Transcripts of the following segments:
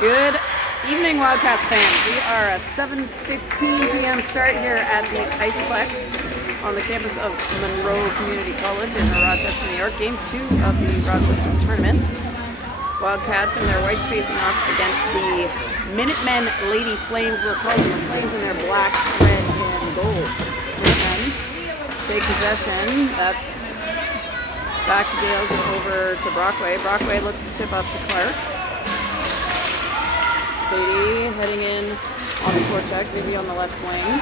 Good evening, Wildcats fans. We are a 7:15 p.m. start here at the Iceplex on the campus of Monroe Community College in Rochester, New York. Game 2 of the Rochester tournament. Wildcats and their whites facing off against the Minutemen Lady Flames. We're calling the Flames in their black, red, and gold. Minutemen take possession. That's back to Gales and over to Brockway. Brockway looks to chip up to Clark. Sadie heading in on the forecheck, Vivi on the left wing.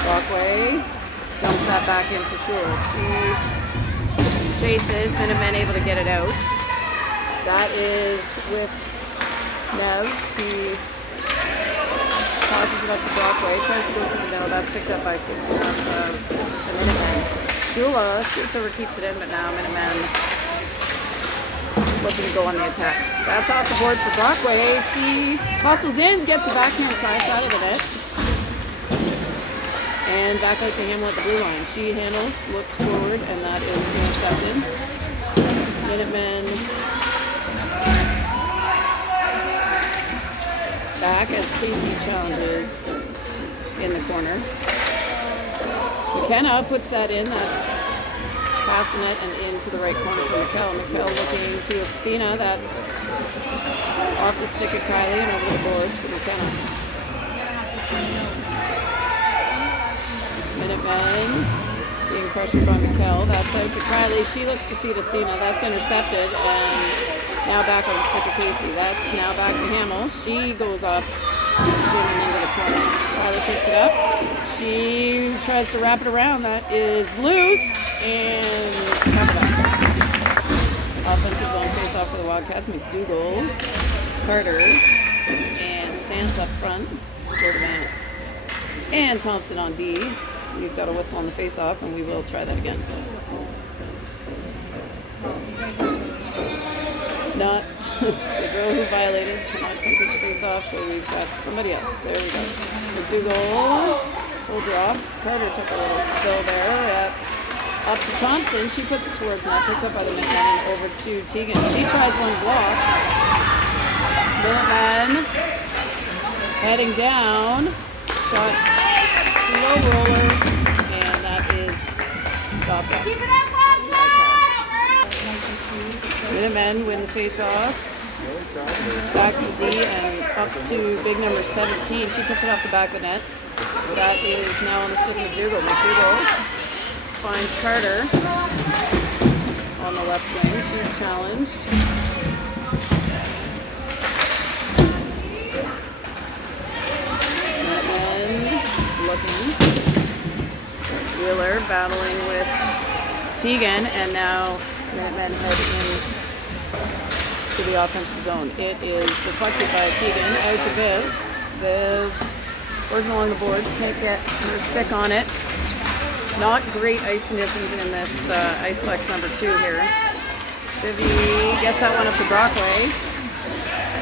Brockway dumps that back in for Shula. She chases, Minutemen able to get it out. That is with Nev. She tosses it up to Brockway, tries to go through the middle. That's picked up by 61 of the Minutemen. Shula scoots over, keeps it in, but now Minutemen looking to go on the attack. That's off the boards for Brockway. She hustles in, gets a backhand try out of the net. And back out to Hamill at the blue line. She handles, looks forward, and that is intercepted. Minutemen back as Casey challenges in the corner. McKenna puts that in. That's past the net and into the right corner for Mikkel. Mikkel looking to Athena. That's off the stick of Kylie and over the boards for McKenna. Minutemen being pressured by Mikkel. That's out to Kylie. She looks to feed Athena. That's intercepted and now back on the stick of Casey. That's now back to Hamill. She goes off shooting into the corner. Kylie picks it up. She tries to wrap it around. That is loose and covered up. Offensive zone face-off for the Wildcats. McDougall, Carter, and Stans up front. Scored advance. And Thompson on D. We've got a whistle on the face-off, and we will try that again. Not the girl who violated cannot come take the face-off, so we've got somebody else. There we go. McDougall holds her off. Carter took a little spill there. That's up to Thompson. She puts it towards net, picked up by the Minutemen and over to Tegan. She tries one blocked. Minutemen heading down. Shot slow roller, and that is stopped up. Keep it up, Minutemen win the face-off. Back to the D and up to big number 17. She puts it off the back of the net. That is now on the stick of McDougall. McDougall finds Carter on the left wing. She's challenged. Minutemen looking. Wheeler battling with Tegan, and now Minutemen head in to the offensive zone. It is deflected by Tegan out to Viv. Viv working along the boards, can't get her stick on it. Not great ice conditions in this Iceplex number 2 here. Vivi gets that one up to Brockway.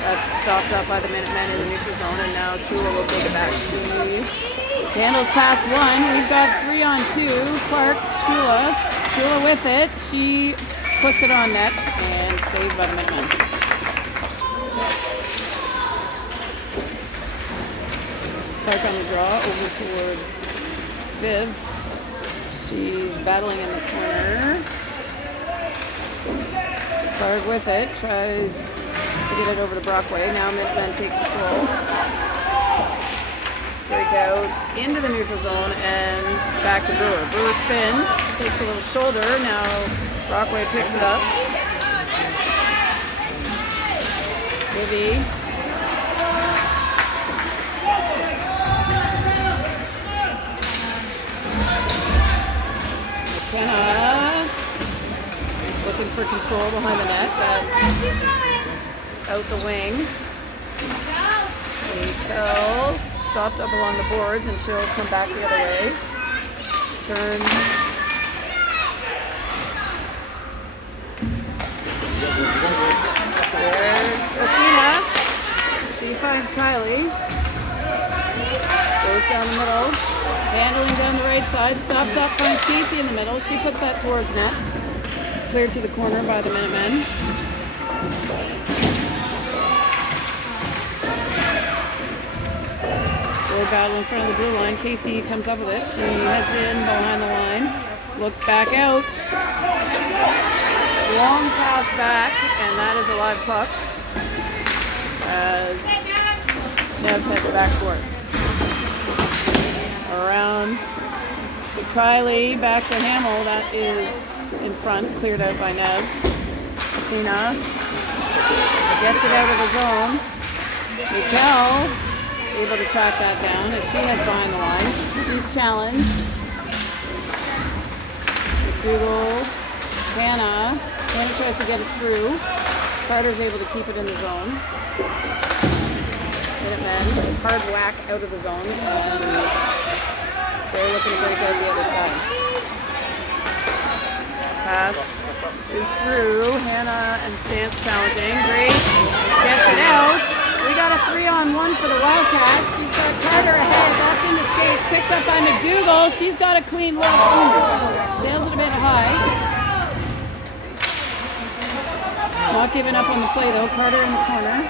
That's stopped up by the Minutemen in the neutral zone, and now Shula will take it back. She handles past one. We've got 3 on 2. Clark, Shula with it. She puts it on net and saved by the Minutemen. Clark on the draw over towards Viv. She's battling in the corner. Clark with it, tries to get it over to Brockway. Now Minutemen take control. Break out into the neutral zone and back to Brewer. Brewer spins, takes a little shoulder. Now Brockway picks it up. Vivi. McKenna looking for control behind the net. That's out the wing. Mikkel stopped up along the boards, and she'll come back the other way. Turns. There's Athena. She finds Kylie. Goes down the middle. Handling down the right side. Stops up, finds Casey in the middle. She puts that towards net. Cleared to the corner by the Minutemen. battle in front of the blue line. Casey comes up with it. She heads in behind the line. Looks back out. Long pass back, and that is a live puck as Nev heads back for it. Around to Kylie, back to Hamill. That is in front, cleared out by Nev. Athena gets it out of the zone. Mikkel able to track that down as she heads behind the line. She's challenged. McDougal, Hannah tries to get it through. Carter's able to keep it in the zone. Minutemen, hard whack out of the zone, and they're looking to break out the other side. Pass is through. Hannah and Stance challenging. Grace gets it out. We got a 3-on-1 for the Wildcats. She's got Carter ahead. That's into skates. Picked up by McDougal. She's got a clean look. Sails it a bit high. Not giving up on the play though. Carter in the corner.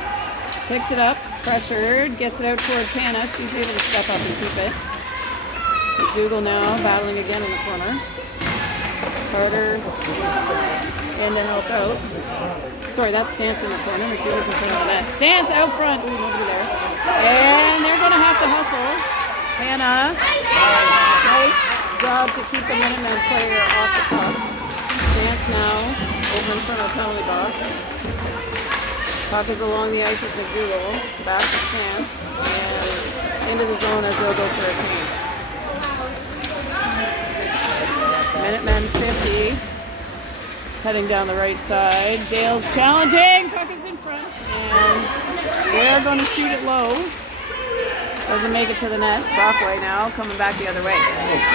Picks it up. Pressured. Gets it out towards Hannah. She's able to step up and keep it. McDougal now battling again in the corner. Carter in to help out. Sorry, that's Stance in the corner. McDougal's in front of the net. Stance out front. Ooh, nobody there. And they're going to have to hustle. Hannah. Nice job to keep the Minutemen player off the puck. Stance now over in front of the penalty box. Puck is along the ice with McDougal. Back to Stance. And into the zone as they'll go for a change. Minutemen 50. Heading down the right side. Dale's challenging. Puck is in front. And they're going to shoot it low. Doesn't make it to the net. Brockway now coming back the other way.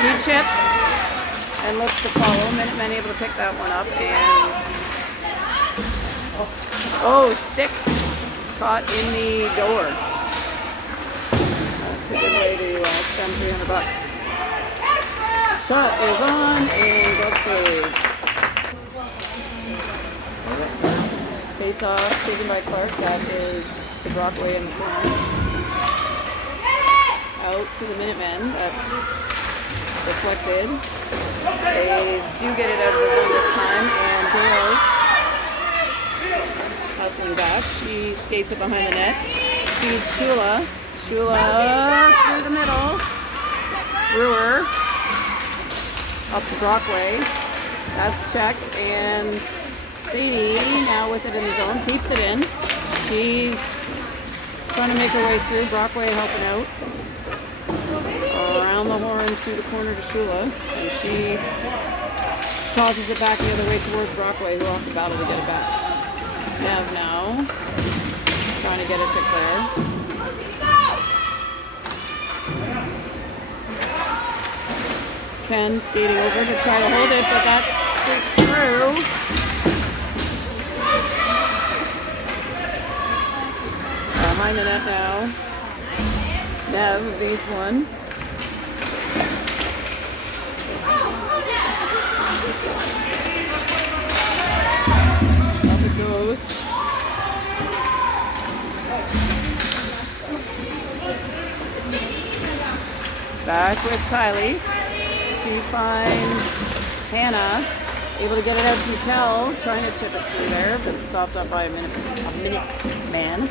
She chips and looks to follow. Minutemen able to pick that one up. And stick caught in the door. That's a good way to spend $300. Shot is on and glove saved. Face off taken by Clark. That is to Brockway in the corner. Out to the Minutemen. That's deflected. They do get it out of the zone this time, and Dale's hustling back. She skates it behind the net. Feeds Shula. Shula through the middle. Brewer. Up to Brockway. That's checked, and Sadie now with it in the zone, keeps it in. She's trying to make her way through. Brockway helping out. Around the horn to the corner to Shula, and she tosses it back the other way towards Brockway, who will have to battle to get it back. Nev now trying to get it to Claire. Ken skating over to try to hold it, but that's squeaked through. Behind the net now. Nev evades one. Up it goes. Back with Kylie. She finds Hannah, able to get it out to Mikkel, trying to chip it through there, but stopped up by a minute man.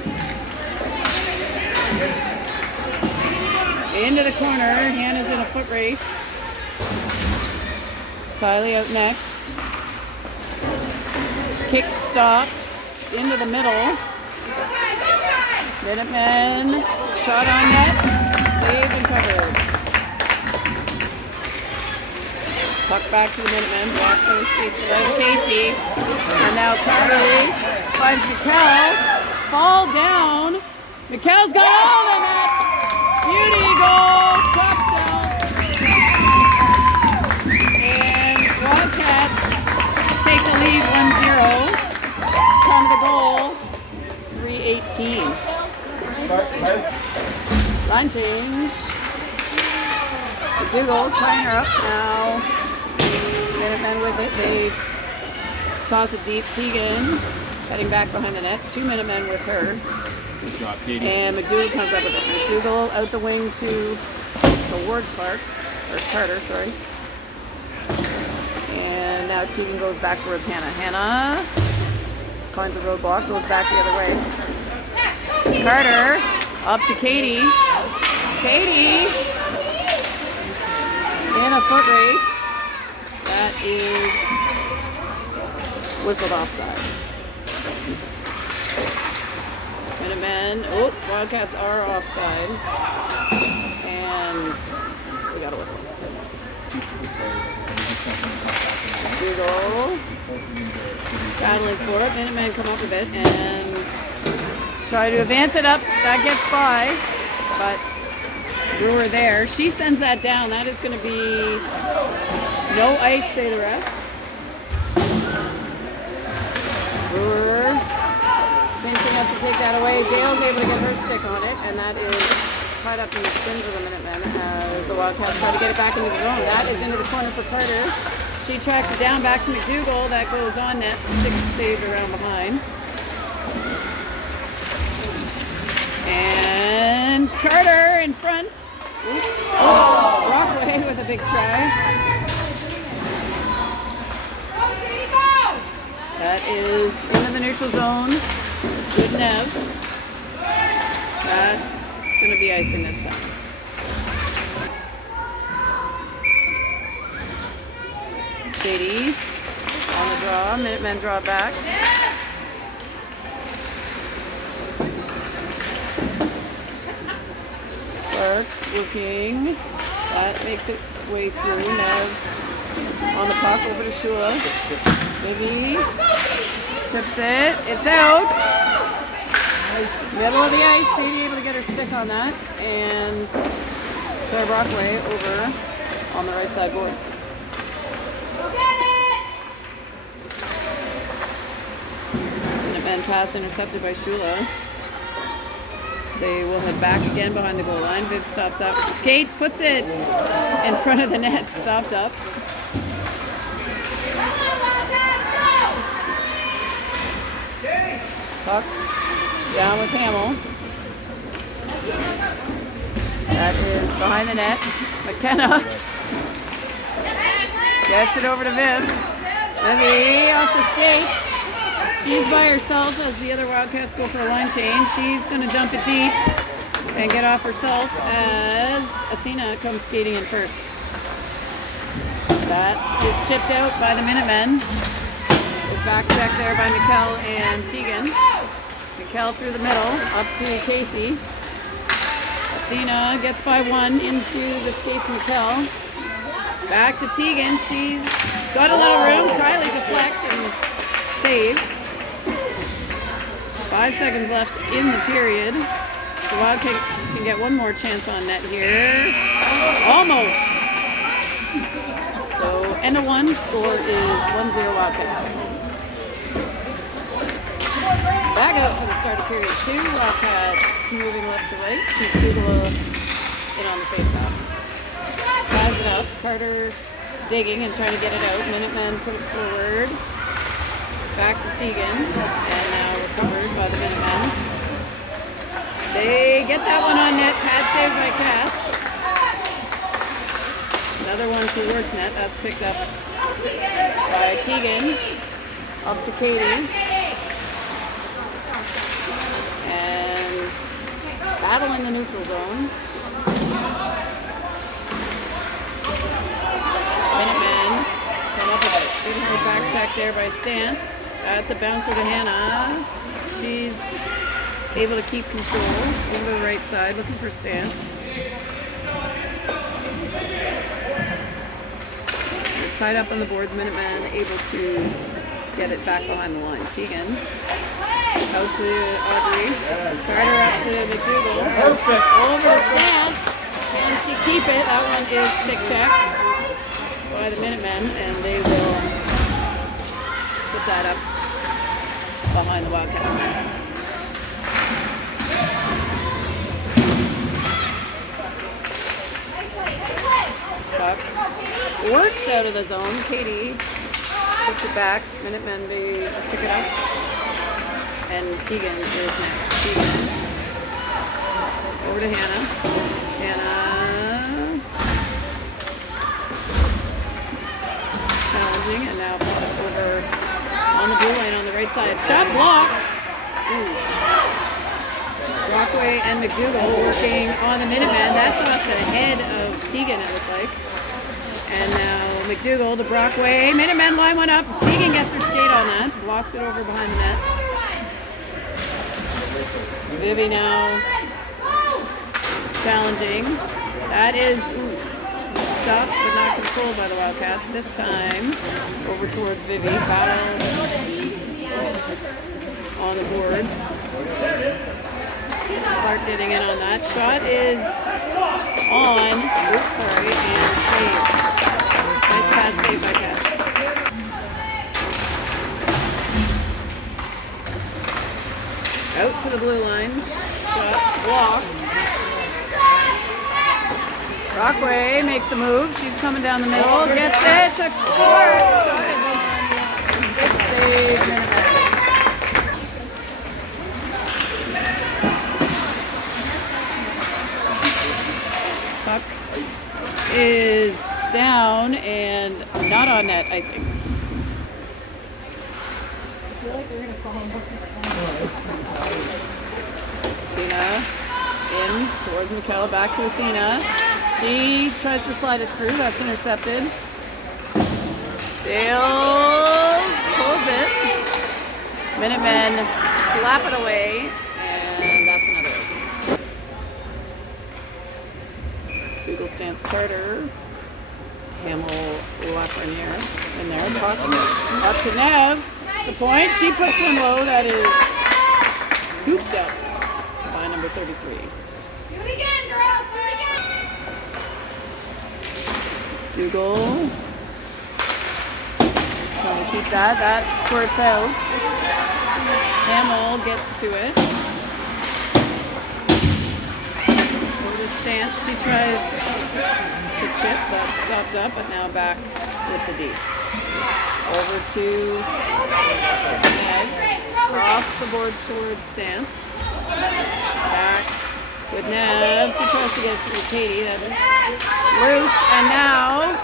Into the corner, Hannah's in a foot race. Kylie out next. Kick stops into the middle. Minutemen, shot on net, saved and covered. Puck back to the Minutemen, blocked by the skates of Casey. And now Carly finds Mikkel. Fall down. Mikkel's got all the nets. Beauty goal, top shelf. And Wildcats take the lead 1-0. Time of the goal, 3:18. Line change. McDougal tying her up now. Minutemen with it. They toss it deep. Tegan Heading back behind the net. 2 Minutemen with her. Good job, Katie. And McDougall comes up with it. McDougall out the wing towards Carter, sorry. And now Tegan goes back towards Hannah. Hannah finds a roadblock, goes back the other way. Carter up to Katie. Katie in a foot race. That is whistled offside. Minutemen. Oh, Wildcats are offside. And we got a whistle. Dougal battling for it. Minutemen come up with it and try to advance it up. That gets by, but Brewer there. She sends that down. That is going to be no ice, say the refs. Brewer pinching up to take that away. Dale's able to get her stick on it, and that is tied up in the shins of the Minutemen as the Wildcats try to get it back into the zone. That is into the corner for Carter. She tracks it down back to McDougall. That goes on net. Stick saved around behind. And Carter in front. Oh, Brockway with a big try. That is into the neutral zone. Good Nev. That's going to be icing this time. Sadie on the draw. Minutemen draw back. Clark looking. That makes its way through. Nev on the puck over to Shula. Maybe tips it. It's out. Middle of the ice. Sadie able to get her stick on that. And Claire Brockway over on the right side boards. Minutemen pass intercepted by Shula. They will head back again behind the goal line. Viv stops that with the skates, puts it in front of the net, stopped up. Puck down with Hamill. That is behind the net. McKenna gets it over to Viv. Vivi off the skates. She's by herself as the other Wildcats go for a line change. She's going to dump it deep and get off herself as Athena comes skating in first. That is chipped out by the Minutemen. Good back check there by Mikkel and Tegan. Mikkel through the middle, up to Casey. Athena gets by one into the skates of Mikkel. Back to Tegan. She's got a little room. Kylie deflects and saved. 5 seconds left in the period. The Wildcats can get one more chance on net here. Almost. So, end of one. Score is 1-0 Wildcats. Back out for the start of period 2. Wildcats moving left to right. McDougall in on the faceoff. Ties it up. Carter digging and trying to get it out. Minutemen put it forward. Back to Tegan. And now recovered by the Minutemen. They get that one on net. Pad saved by Cass. Another one towards net. That's picked up by Tegan. Up to Katie. And battle in the neutral zone. Minutemen come up with it. Good hard back check there by Stance. That's a bouncer to Hannah. She's able to keep control over to the right side, looking for Stance. They're tied up on the boards. Minutemen able to get it back behind the line. Tegan out to Audrey. Carter up to McDougall. Perfect. Over to Stance. Can she keep it? That one is stick checked by the Minutemen, and they will put that up behind the Wildcats. Puck squirts out of the zone. Katie puts it back. Minutemen pick it up. and Tegan is next. Tegan. Over to Hannah. Hannah. Challenging, and now over on the blue line on the right side. Shot blocked. Ooh. Brockway and McDougall working on the Minutemen. That's off the head of Tegan, it looked like. And now McDougall to Brockway. Minutemen line one up. Tegan gets her skate on that. Blocks it over behind the net. Vivi now challenging. That is stopped but not controlled by the Wildcats. This time over towards Vivi. Battle on the boards. Clark getting in on that. Shot is on. Oops, sorry. And saved. Nice pad save by Cass. Out to the blue line. Shot blocked. Brockway makes a move. She's coming down the middle. Gets it to court. Shot is on. Good save, Minutemen. Puck is down and not on net, icing. I feel like we're going to fall in love with this one. Athena in towards Michaela, back to Athena. She tries to slide it through, that's intercepted. Dales holds it. Minutemen slap it away, and that's another icing. Dougal Stance Carter. Hamill Lafreniere in there. Puck up to Nev. The point. She puts one low. That is scooped up by number 33. Do it again, girls. Do it again. Dougal trying to keep that. That squirts out. Hamill gets to it. Over to Stance. She tries to chip. That's stopped up, but now back with the D. Over to Nev. Off the boards towards Stance. Back with Nev. She tries to get it through Katie. That's loose. And now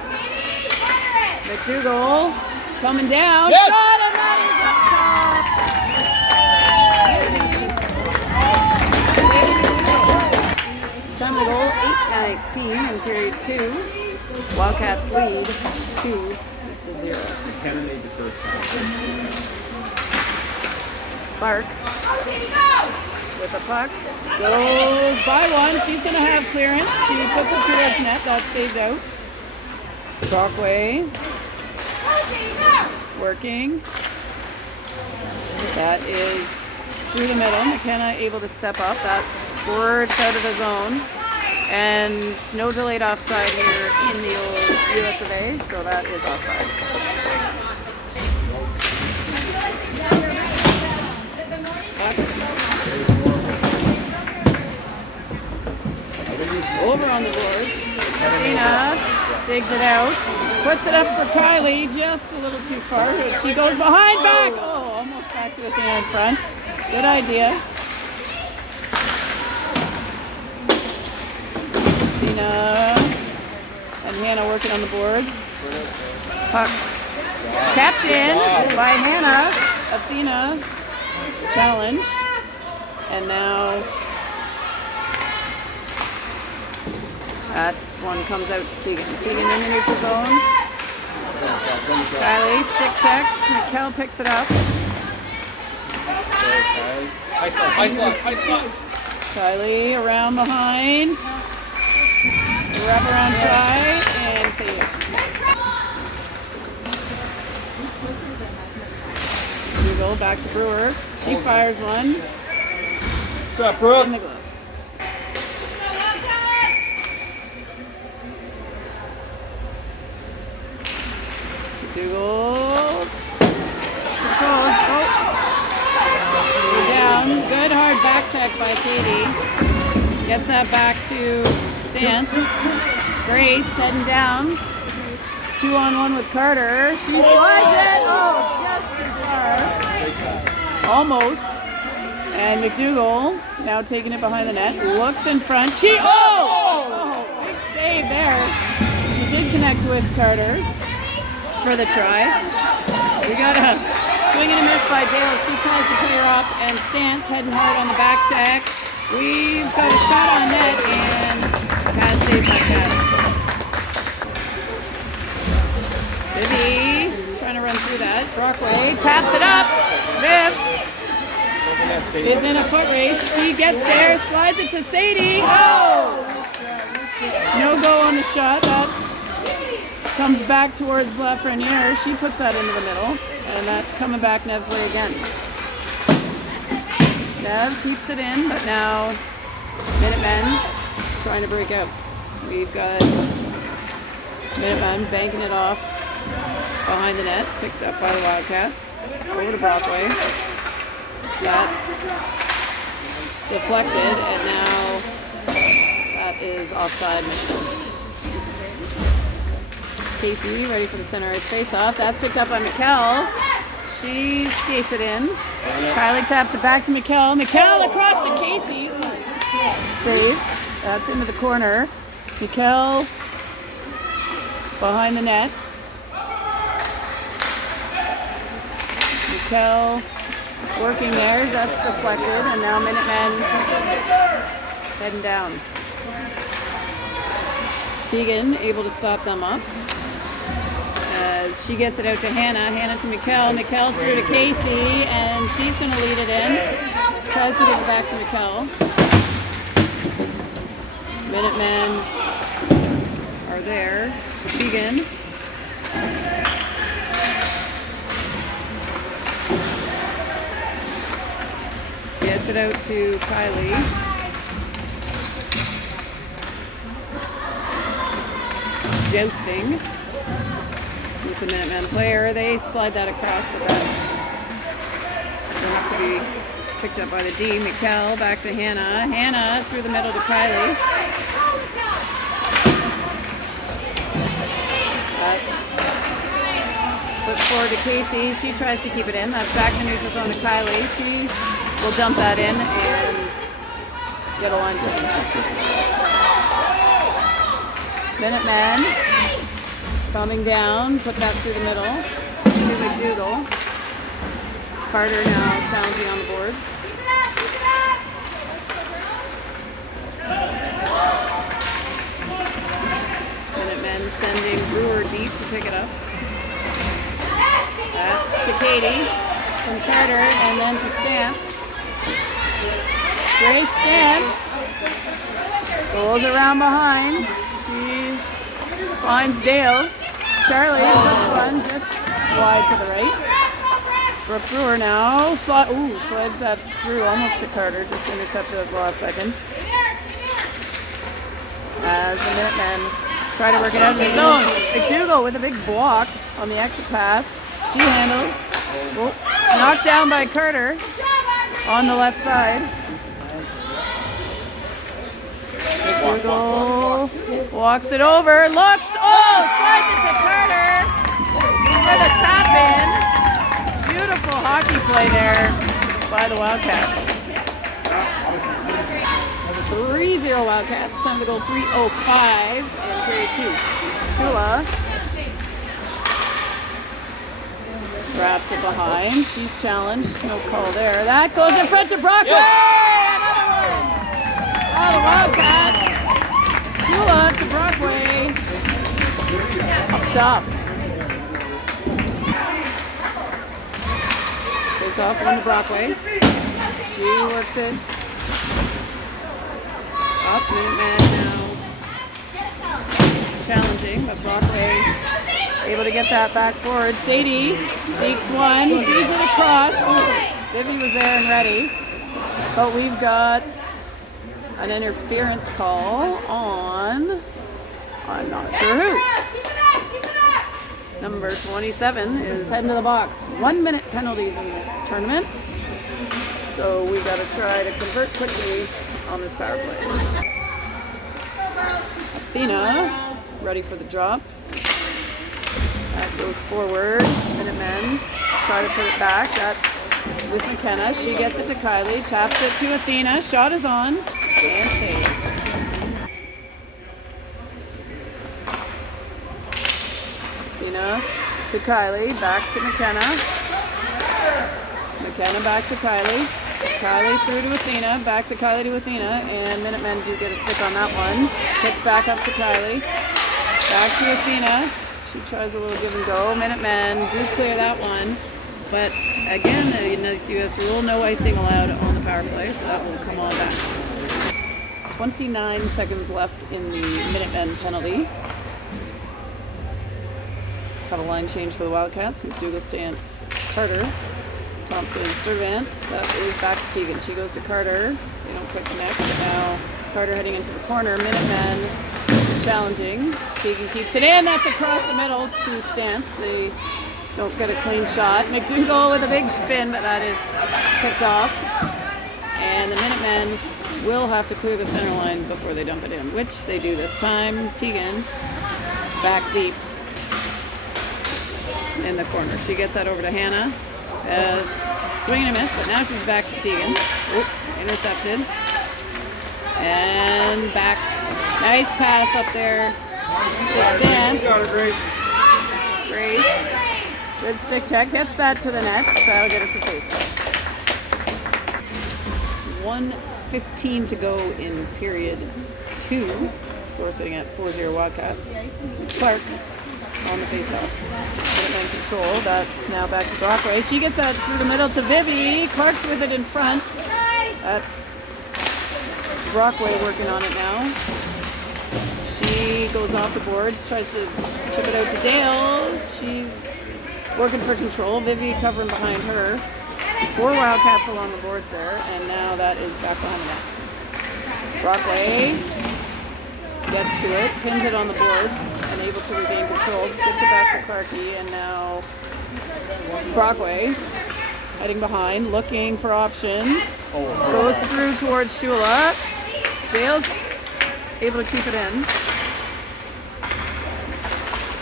McDougall coming down. Yes! Shot, and that is up top. Time of the goal, 8:19 in period 2. Wildcats lead 2-0. Canada made the first time. Clark with the puck. Goes by one. She's going to have clearance. She puts it towards net. That's saved out. Brockway working. That is through the middle. McKenna able to step up. That squirts out of the zone. And no delayed offside here in the old US of A, so that is offside. Over on the boards. Athena digs it out. Puts it up for Kylie just a little too far. But she goes behind back. Oh, almost back to Athena in front. Good idea. Athena and Hannah working on the boards. Puck kept in by Hannah. Athena challenged. And now that one comes out to Tegan. Tegan in the neutral zone. Kylie stick checks. Mikkel picks it up. High slice. Kylie around behind. Wrap around try and save it. Dougal back to Brewer. She fires one. What's up, Brooke? In the glove. Dougal controls. Oh, we're down. Good hard back check by Katie. Gets that back to Stance. Grace heading down. 2-on-1 with Carter. She slides it. Oh, just too far. Almost. And McDougall now taking it behind the net. Looks in front. She oh, big save there. She did connect with Carter for the try. We got a swing and a miss by Dale. She ties the player up, and Stance heading hard on the back check. We've got a shot on net, and bad save by Cass. Vivi trying to run through that. Brockway taps it up. Viv is in a foot race. She gets there, slides it to Sadie. Oh! No go on the shot. That comes back towards Lafreniere. She puts that into the middle, and that's coming back Nev's way again. Nev keeps it in, but now Minutemen trying to break out. We've got Minutemen banking it off behind the net, picked up by the Wildcats. Over to Brockway. That's deflected, and now that is offside. Casey ready for the center ice face-off. That's picked up by Mikkel. She skates it in. Kylie taps it back to Mikkel. Mikkel across to Casey. Saved. That's into the corner. Mikkel behind the net. Mikkel working there. That's deflected, and now Minutemen heading down. Tegan able to stop them up as she gets it out to Hannah. Hannah to Mikkel. Mikkel through to Casey, and she's going to lead it in. Tries to give it back to Mikkel. Minutemen are there. Tegan. Gets it out to Kylie. Jousting with the Minutemen player. They slide that across, but that will have to be picked up by the D. Mikkel back to Hannah. Hannah through the middle to Kylie. That's put forward to Casey. She tries to keep it in. That's back in the neutral zone to Kylie. She will dump that in and get a line change. Minutemen coming down, put that through the middle to McDougall. Carter now challenging on the boards. Minutemen sending Brewer deep to pick it up. That's to Katie from Carter, and then to Stance. Grace Stance goes around behind. She's finds Dales. Charlie puts one just wide to the right. Brooke Brewer now slides that through almost to Carter, just intercepted at the last second. As the Minutemen try to work it out in the zone. McDougall with a big block on the exit pass. She handles. Knocked down by Carter on the left side. McDougall walks it over, looks, slides it to Carter for the tap in. Beautiful hockey play there by the Wildcats. 3-0 Wildcats, time to go 3:05 in period 2. Shula wraps it behind. She's challenged, no call there. That goes in front to Brockway! Another one! Oh, the Wildcats. Shula to Brockway. Up top. Face off one to Brockway. She works it. Up, Minutemen now challenging, but Brockway able to get that back forward. Sadie takes one, feeds it across. Vivi was there and ready. But we've got an interference call on, I'm not sure who. Number 27 is heading to the box. 1 minute penalties in this tournament. So we've got to try to convert quickly on this power play. Athena, ready for the drop. That goes forward. Minutemen try to put it back. That's with McKenna. She gets it to Kylie, taps it to Athena. Shot is on and saved. Athena to Kylie, back to McKenna. McKenna back to Kylie. Kylie through to Athena, back to Kylie to Athena, and Minutemen do get a stick on that one. Kicks back up to Kylie. Back to Athena. She tries a little give and go. Minutemen do clear that one. But again, a nice US rule, no icing allowed on the power play, so that will come all back. 29 seconds left in the Minutemen penalty. Have a line change for the Wildcats. McDougall stance Carter. Thompson Sturvant. That is back to Tegan. She goes to Carter. They don't quite connect. Now Carter heading into the corner. Minutemen challenging. Tegan keeps it in. That's across the middle to Stance. They don't get a clean shot. McDougall with a big spin, but that is picked off. And the Minutemen will have to clear the center line before they dump it in, which they do this time. Tegan back deep in the corner. She gets that over to Hannah. Swing and a miss, but now she's back to Tegan. Oop, intercepted. And back. Nice pass up there to Stance. Grace. Good stick check. Gets that to the net. That'll get us a face-off. 1:15 to go in period 2. Score sitting at 4-0 Wildcats. Clark on the face-off. Minutemen control. That's now back to Brockway. She gets that through the middle to Vivi. Clark's with it in front. That's Brockway working on it now. She goes off the boards, tries to chip it out to Dales. She's working for control. Vivi covering behind her. 4 Wildcats along the boards there, and now that is back behind the net. Brockway gets to it, pins it on the boards, and able to regain control. Gets it back to Clarkey, and now Brockway heading behind, looking for options. Goes through towards Shula. Dale's able to keep it in.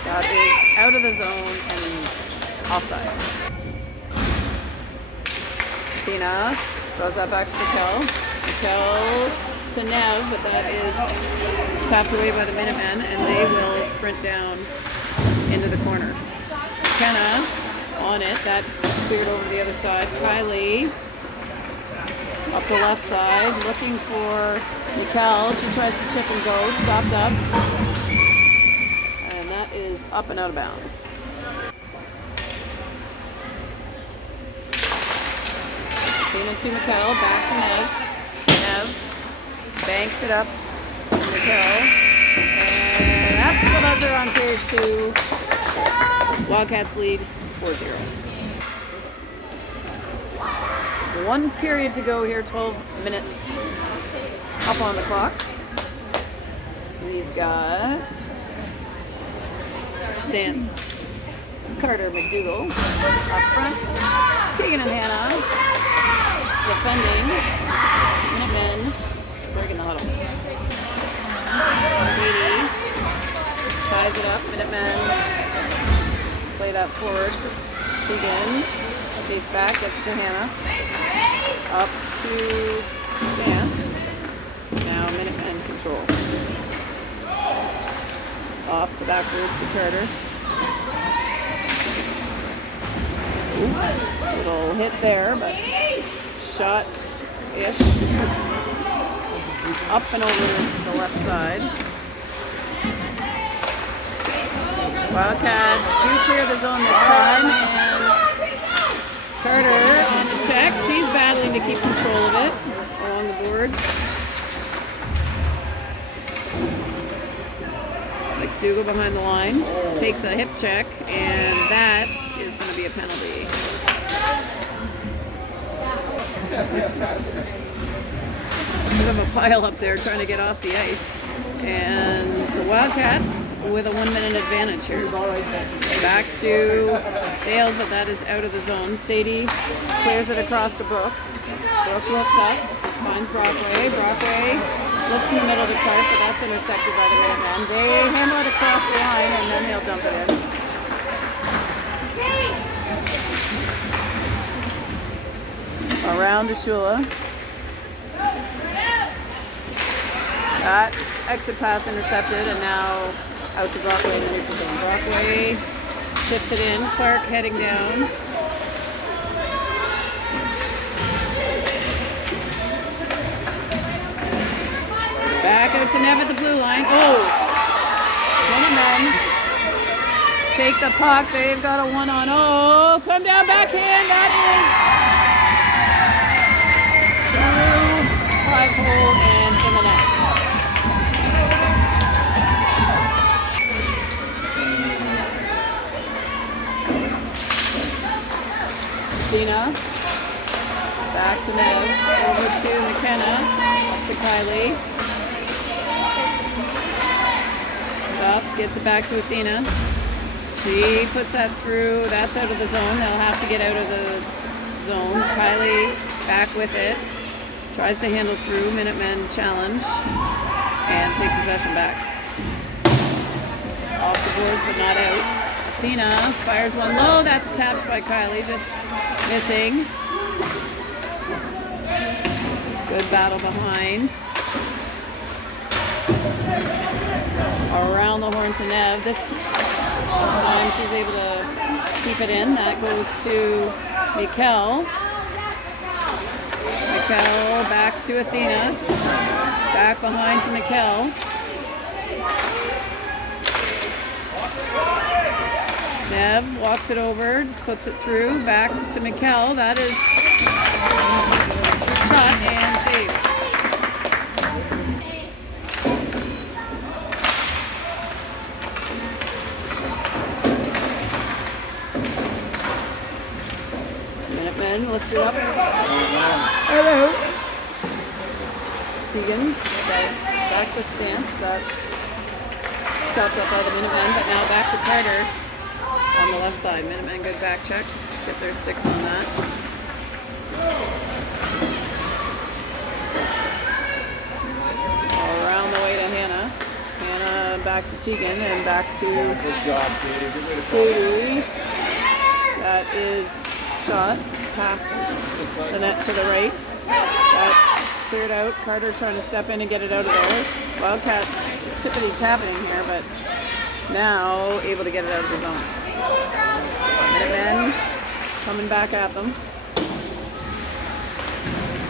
That is out of the zone and offside. Athena throws that back to Mikkel. Mikkel to Nev, but that is tapped away by the Minutemen, and they will sprint down into the corner. McKenna on it. That's cleared over to the other side. Kylie up the left side, looking for Mikkel. She tries to chip and go. Stopped up. And that is up and out of bounds. Athena to Mikkel, back to Nev. Nev banks it up to Mikkel. And that's the buzzer on period 2. Wildcats lead 4-0. 1 period to go here, 12 minutes up on the clock. We've got Stance, Carter, McDougall up front. Tegan and Hannah defending. Minutemen breaking the huddle. Katie ties it up. Minutemen play that forward. Tegan skates back, gets to Hannah. Up to Stance. Now Minutemen control. Off the backwards to Carter. Ooh, little hit there, but shot-ish. Up and over to the left side. Wildcats do clear the zone this time, and Carter on the check. She's battling to keep control of it along the boards. McDougall behind the line, takes a hip check, and that is going to be a penalty. Bit of a pile up there trying to get off the ice. And so Wildcats with a 1-minute advantage here. Back to Dales, but that is out of the zone. Sadie clears it across to Brooke. Brooke looks up, finds Brockway. Brockway looks in the middle to Clark, but that's intercepted by the Minutemen. They handle it across the line, and then they'll dump it in. Around to Shula. That exit pass intercepted, and now out to Brockway in the neutral zone. Brockway chips it in. Clark heading down. Back out to Nev at the blue line. Oh! Minutemen take the puck. They've got a one-on. Oh! Come down backhand. That is through 5-hole and in the net. Athena. Back to Nev. Over to McKenna. Up to Kylie. Stops, gets it back to Athena. She puts that through. That's out of the zone. They'll have to get out of the zone. Kylie back with it. Tries to handle through. Minutemen challenge and take possession back. Off the boards, but not out. Athena fires one low. That's tapped by Kylie, just missing. Good battle behind. Around the horn to Nev. This time she's able to keep it in. That goes to Mikkel. Mikkel back to Athena. Back behind to Mikkel. Nev walks it over, puts it through, back to Mikkel. That is shot and saved. Minutemen lift it up. Hello. Tegan, back to stance. That's stopped up by the Minutemen, but now back to Carter on the left side. Minutemen, good back check. Get their sticks on that. Around the way to Hannah. Hannah back to Tegan and back to Katie. That is shot past the net to the right. That's cleared out. Carter trying to step in and get it out of there. Wildcats tippity-tapping here, but now able to get it out of the zone. Minutemen coming back at them.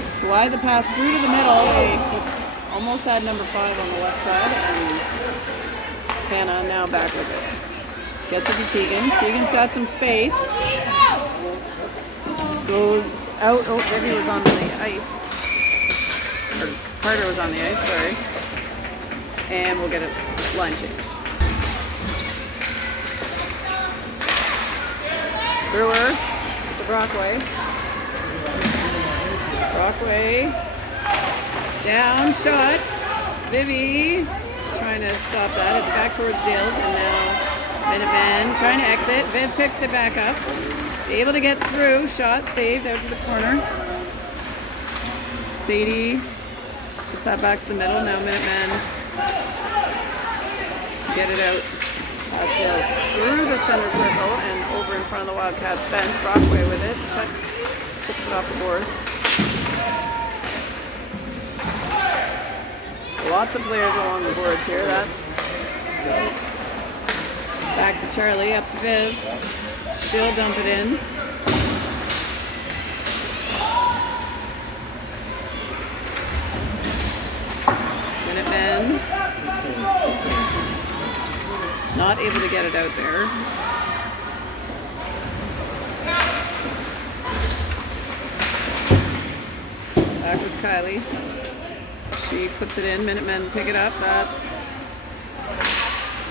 Slide the pass through to the middle. They almost had number 5 on the left side, and Hannah now back with it. Gets it to Tegan. Tegan's got some space. Goes out. Oh, Vivi was on the ice. Or Carter was on the ice, sorry. And we'll get a line change. Brewer to Brockway. Brockway. Down, shot. Vivi trying to stop that. It's back towards Dales, and now Minutemen trying to exit. Viv picks it back up. Able to get through. Shot saved out to the corner. Sadie puts that back to the middle. Now Minutemen get it out. Past Dales through the center circle and over in front of the Wildcats bench. Brockway with it. Chips it off the boards. Lots of players along the boards here. That's back to Charlie, up to Viv. She'll dump it in. Minutemen not able to get it out there. Back with Kylie. She puts it in. Minutemen pick it up. That's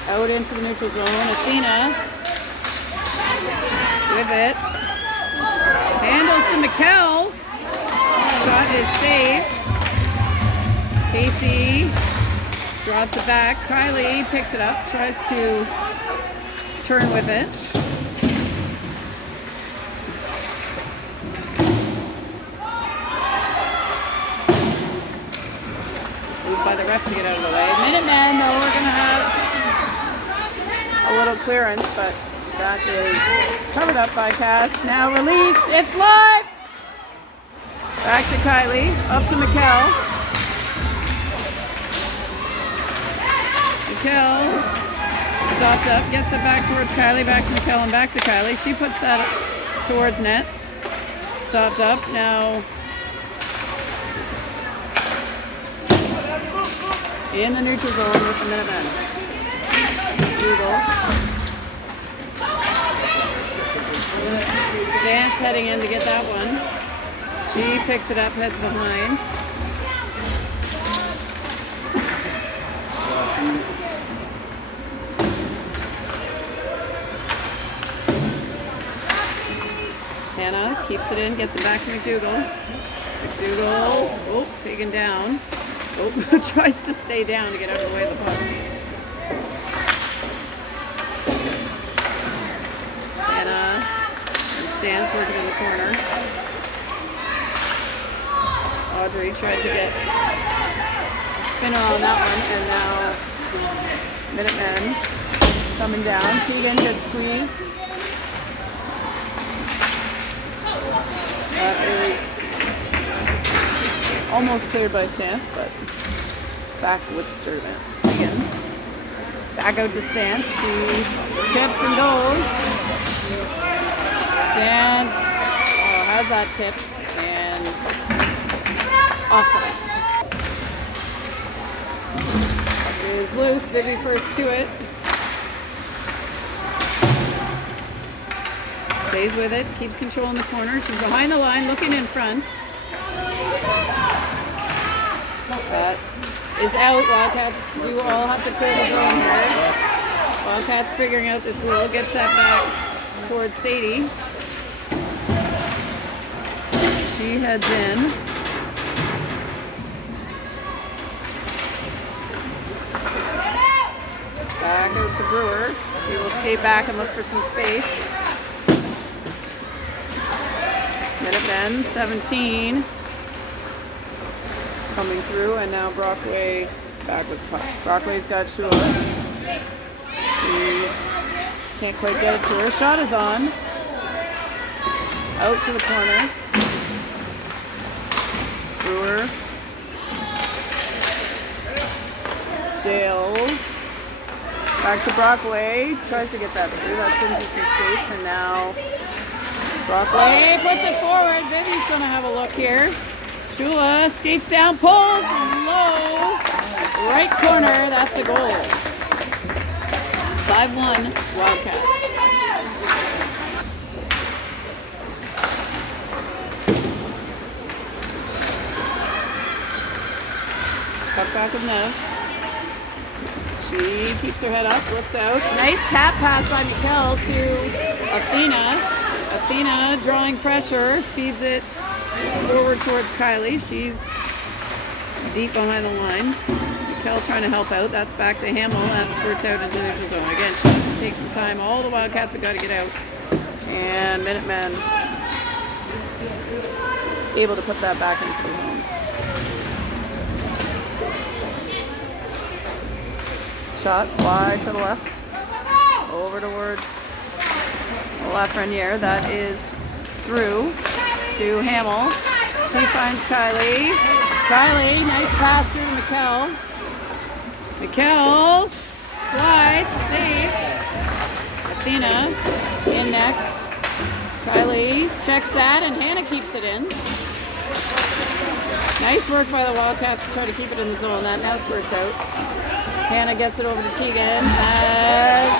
out into the neutral zone. Athena with it. Handles to Mikkel. Shot is saved. Casey drops it back. Kylie picks it up. Tries to turn with it. Moved by the ref to get out of the way. Minutemen, though, we're going to have a little clearance, but that is covered up by Cass. Now release. It's live! Back to Kylie. Up to Mikkel. Mikkel stopped up, gets it back towards Kylie, back to Mikkel, and back to Kylie. She puts that towards net. Stopped up. Now in the neutral zone with the Minutemen. Dougal. Stance heading in to get that one. She picks it up, heads behind. Hannah keeps it in, gets it back to McDougal. McDougal, oh, taken down. Oh, tries to stay down to get out of the way of the puck. Hannah and Stan's working in the corner. Audrey tried to get a spinner on that one, and now Minutemen coming down. Tegan, good squeeze. That is almost cleared by Stance, but back with Sturman. Tegan. Back out to Stance. She chips and goes. Stance has that tipped and offside. Puck is loose. Vivi first to it. Stays with it, keeps control in the corner. She's behind the line, looking in front. That is out. Wildcats do all have to clear the zone here. Wildcats figuring out this rule. Gets that back towards Sadie. She heads in. Back out to Brewer. She will skate back and look for some space. Minutemen, 17. Coming through, and now Brockway back with the puck. Brockway's got Shula. She can't quite get it to her. Shot is on. Out to the corner. Brewer. Dales. Back to Brockway. Tries to get that through. That's into some skates, and now Brockway puts it forward. Vivi's going to have a look here. Shula skates down, pulls low. Right corner. That's a goal. 5-1 Wildcats. Puck back with Nev. She keeps her head up, looks out. Nice tap pass by Mikkel to Athena. Athena drawing pressure, feeds it forward towards Kylie. She's deep behind the line. Mikkel trying to help out. That's back to Hamill. That squirts out into the neutral zone. Again, she needs to take some time. All the Wildcats have got to get out. And Minutemen able to put that back into the zone. Shot wide to the left. Over towards Lafreniere. That is through to Hamill. She finds Kylie. Kylie, nice pass through to Mikkel. Mikkel slides, saved. Athena in next. Kylie checks that, and Hannah keeps it in. Nice work by the Wildcats to try to keep it in the zone. That now squirts out. Hannah gets it over to Tegan as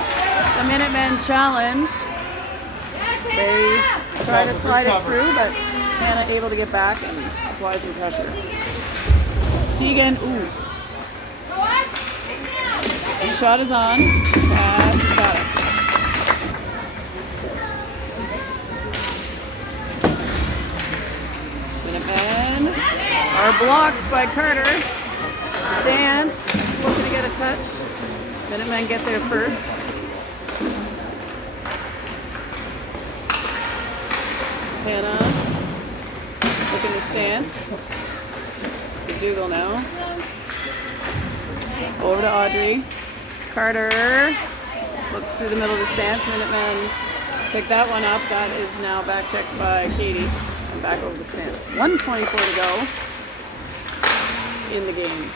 the Minutemen challenge. They try to slide it through, but Hannah able to get back and apply some pressure. Tegan, ooh. Shot is on. Pass is got it. Minutemen are blocked by Carter. Stance looking to get a touch. Minutemen get there first. Hannah looking to Stance. Dougal now. Over to Audrey. Carter looks through the middle to Stance. Minutemen pick that one up. That is now back checked by Katie. and back over the stands. 1:24 to go in the game.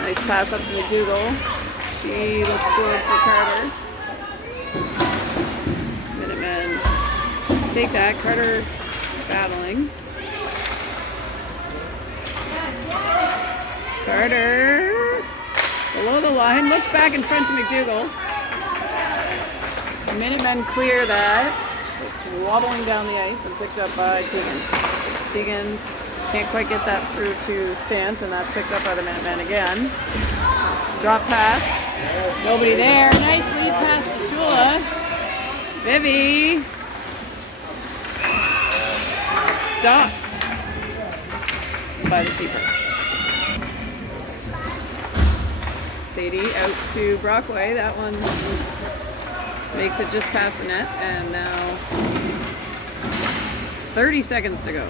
Nice pass up to McDougall. She looks forward for Carter. Minutemen take that. Carter battling. Carter below the line, looks back in front to McDougall. The Minutemen clear that. It's wobbling down the ice and picked up by Tegan. Tegan can't quite get that through to Stance, and that's picked up by the Minutemen again. Drop pass. Nobody there. Nice lead pass to Shula. Vivi. Stopped by the keeper. Sadie out to Brockway. That one makes it just past the net, and now 30 seconds to go.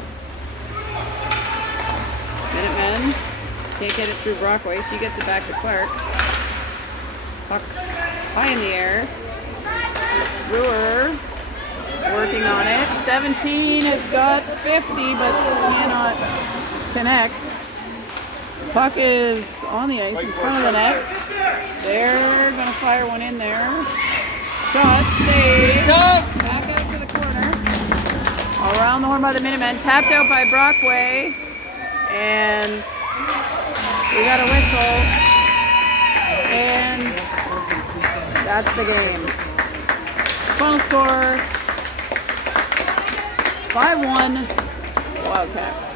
Minutemen can't get it through Brockway. She gets it back to Clark. Puck high in the air. Brewer working on it. 17 has got 50, but cannot connect. Puck is on the ice in front of the net. They're going to fire one in there. Shot, save. Back out to the corner. Around the horn by the Minutemen. Tapped out by Brockway. And we got a whistle. And that's the game. Final score, 5-1 Wildcats.